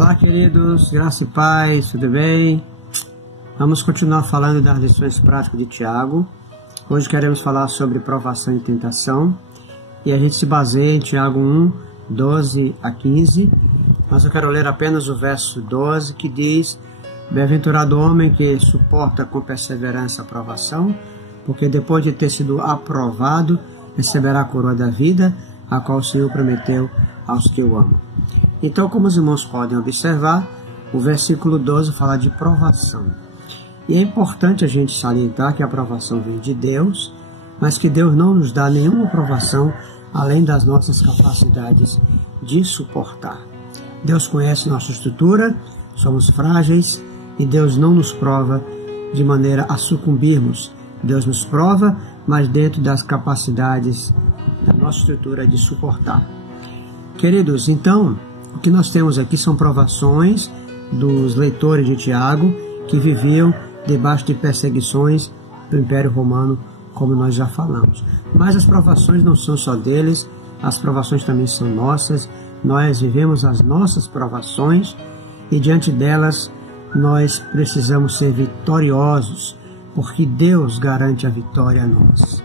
Olá, queridos, graça e paz, tudo bem? Vamos continuar falando das lições práticas de Tiago. Hoje queremos falar sobre provação e tentação, e a gente se baseia em Tiago 1, 12 a 15, mas eu quero ler apenas o verso 12, que diz: Bem-aventurado o homem que suporta com perseverança a provação, porque depois de ter sido aprovado, receberá a coroa da vida, a qual o Senhor prometeu aos que o amam. Então, como os irmãos podem observar, o versículo 12 fala de provação. E é importante a gente salientar que a aprovação vem de Deus, mas que Deus não nos dá nenhuma aprovação além das nossas capacidades de suportar. Deus conhece nossa estrutura, somos frágeis, e Deus não nos prova de maneira a sucumbirmos. Deus nos prova, mas dentro das capacidades da nossa estrutura de suportar. Queridos, então, o que nós temos aqui são provações dos leitores de Tiago que viviam debaixo de perseguições do Império Romano, como nós já falamos. Mas as provações não são só deles, as provações também são nossas. Nós vivemos as nossas provações e diante delas nós precisamos ser vitoriosos, porque Deus garante a vitória a nós.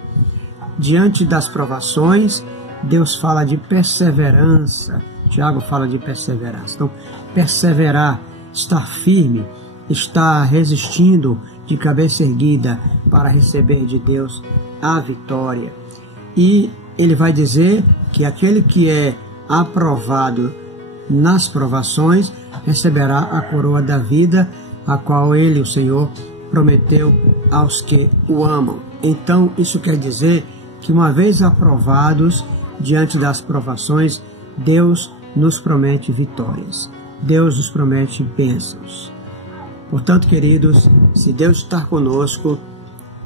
Diante das provações, Deus fala de perseverança. Tiago fala de perseverança. Então, perseverar, estar firme, estar resistindo de cabeça erguida para receber de Deus a vitória. E ele vai dizer que aquele que é aprovado nas provações receberá a coroa da vida, a qual ele, o Senhor, prometeu aos que o amam. Então, isso quer dizer que uma vez aprovados diante das provações, Deus nos promete vitórias. Deus nos promete bênçãos. Portanto, queridos, se Deus está conosco,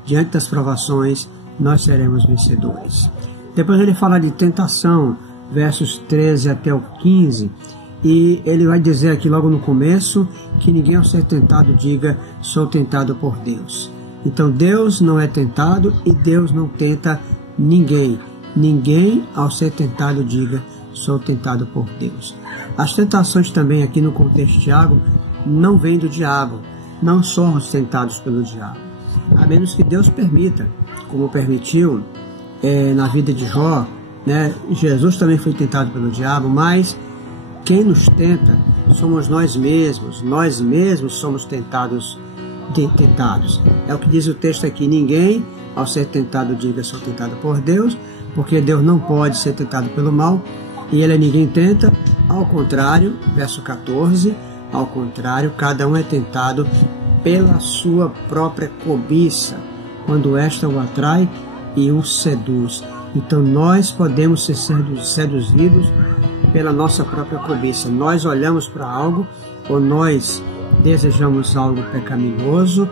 diante das provações, nós seremos vencedores. Depois ele fala de tentação, versos 13 até o 15, e ele vai dizer aqui logo no começo que ninguém ao ser tentado diga, sou tentado por Deus. Então Deus não é tentado e Deus não tenta ninguém. Ninguém ao ser tentado diga, sou tentado por Deus. As tentações também aqui no contexto de Tiago não vêm do diabo, não somos tentados pelo diabo, a menos que Deus permita, como permitiu na vida de Jó, né? Jesus também foi tentado pelo diabo, mas quem nos tenta somos nós mesmos somos tentados. É o que diz o texto aqui: ninguém ao ser tentado diga, sou tentado por Deus, porque Deus não pode ser tentado pelo mal, e ele a ninguém tenta. Ao contrário, verso 14, ao contrário, cada um é tentado pela sua própria cobiça, quando esta o atrai e o seduz. Então nós podemos ser seduzidos pela nossa própria cobiça. Nós olhamos para algo, ou nós desejamos algo pecaminoso,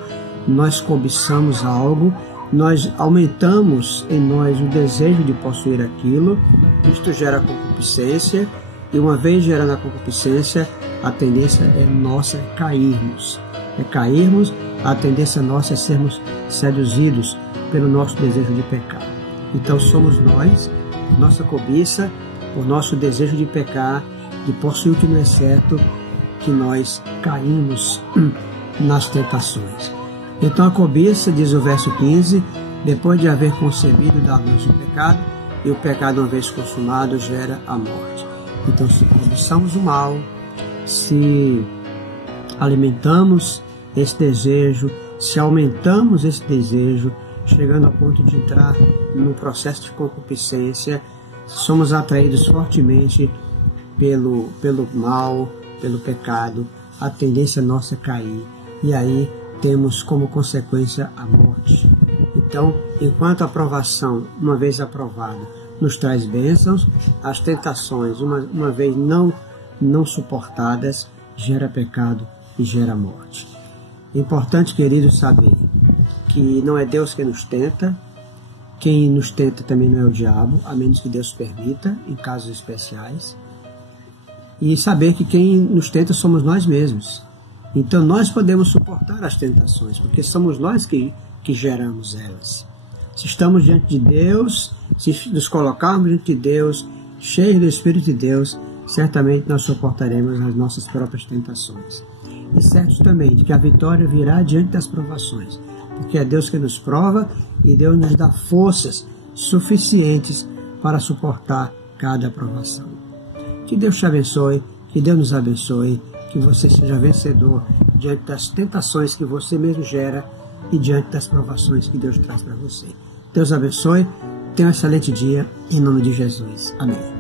nós cobiçamos algo, nós aumentamos em nós o desejo de possuir aquilo, isto gera concupiscência, e uma vez gerando a concupiscência, a tendência nossa é cairmos. A tendência nossa é sermos seduzidos pelo nosso desejo de pecar. Então somos nós, por nossa cobiça, por nosso desejo de pecar, de possuir o que não é certo, que nós caímos nas tentações. Então a cobiça, diz o verso 15, depois de haver concebido da luz o pecado, e o pecado uma vez consumado gera a morte. Então se cobiçamos o mal, se alimentamos esse desejo, se aumentamos esse desejo, chegando ao ponto de entrar num processo de concupiscência, somos atraídos fortemente pelo mal, pelo pecado, a tendência nossa é cair, e aí temos como consequência a morte. Então, enquanto a aprovação, uma vez aprovada, nos traz bênçãos, as tentações, uma vez não suportadas, gera pecado e gera morte. É importante, queridos, saber que não é Deus quem nos tenta, quem nos tenta também não é o diabo, a menos que Deus permita, em casos especiais. E saber que quem nos tenta somos nós mesmos. Então nós podemos suportar as tentações, porque somos nós que geramos elas. Se estamos diante de Deus, se nos colocarmos diante de Deus, cheios do Espírito de Deus, certamente nós suportaremos as nossas próprias tentações. E certos também de que a vitória virá diante das provações, porque é Deus que nos prova e Deus nos dá forças suficientes para suportar cada provação. Que Deus te abençoe, que Deus nos abençoe, que você seja vencedor diante das tentações que você mesmo gera e diante das provações que Deus traz para você. Deus abençoe, tenha um excelente dia, em nome de Jesus. Amém.